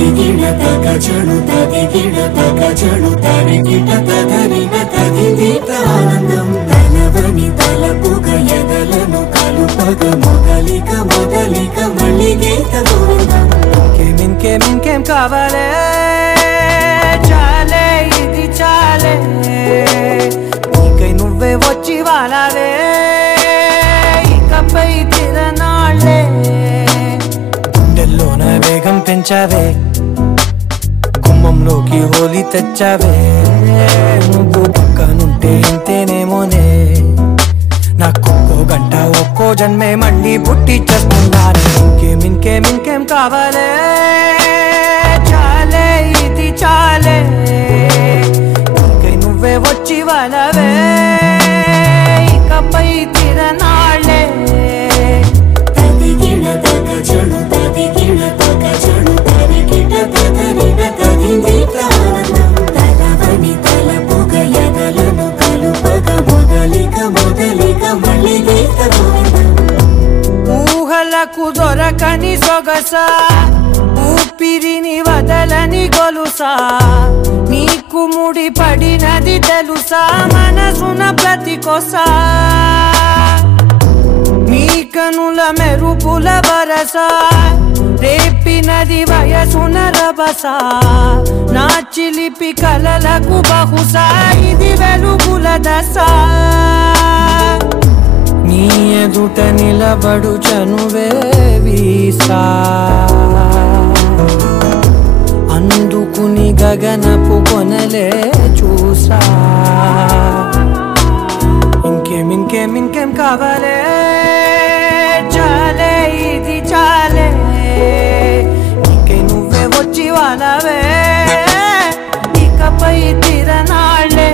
తదిగిడ తగజను తదిగిడ తగజను తరిగిట తదరిన తదిదీత ఆనందం తలవని తలపుగ ఎదలను కలుపగ మొదలిక మొదలిక మళ్ళీ గీత గోవిందం ఇంకేం కావాలే చాలే ఇది చాలే నీకై నువ్వే వచ్చి వాలావే ఇకపై తిరనాళ్ళే గుండెల్లోన వేగం పెంచావే గుమ్మంలోకి హోలీ తెచ్చావే నువ్వు పక్కనుంటే ఇంతేనేమోనే నాకొక్కో గంట ఒక్కో జన్మే మళ్ళీ పుట్టి చేస్తున్నాను ఇంకేం కావాలే చాలే ఇది చాలే నీకై నువ్వే వచ్చి వాలవే ఇకపై తిరనాళ్ళే తదిగిడ తగజను తదిగిడ తగజను తరిగిట తదరిన తదిదీత ఆనందం తలవని తలపుగ ఎదలను కలుపగ మొదలిక మొదలిక మళ్ళీ గీత గోవిందం ఊహలకు దొరకని సొగస ఊపిరిని వదలని గొలుసా నీకు ముడి పడినది తెలుసా మనసున ప్రతి కొసా నీ కనుల మెరుపుల వరస రేపినది వయసున రభస నా చిలిపి కలలకు బహుశా ఇది వెలుగుల దశ నీ ఎదుట నిలబడు చనువే వీసా అందుకుని గగనపు కొనలే చూసా ఇంకేం కావాలే చాలే ఇది చాలే నీకై నువ్వే వచ్చి వాలవే ఇకపై తిరనాళ్ళే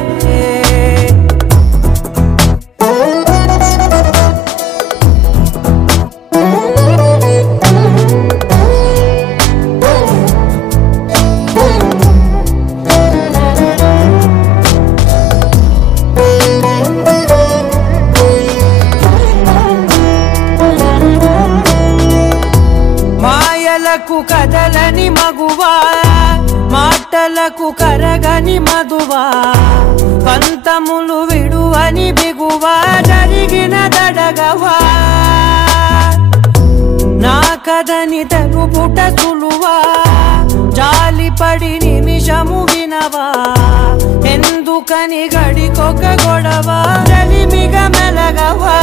మాయలకు కదలని మగువా మాటలకు కరగని మధువా పంతములు విడువని బిగువా జరిగిన దడగవా నా కదని తెలుపుట సులువా జాలిపడి నిమిషము వినవా ఎందుకని గడికొక గొడవ రలిమిగ మెలగవా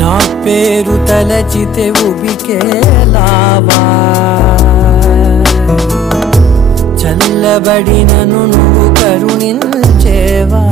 నా పేరు తలచితే ఉబికేలావా చల్లబడినను నువ్వు కరుణించేవా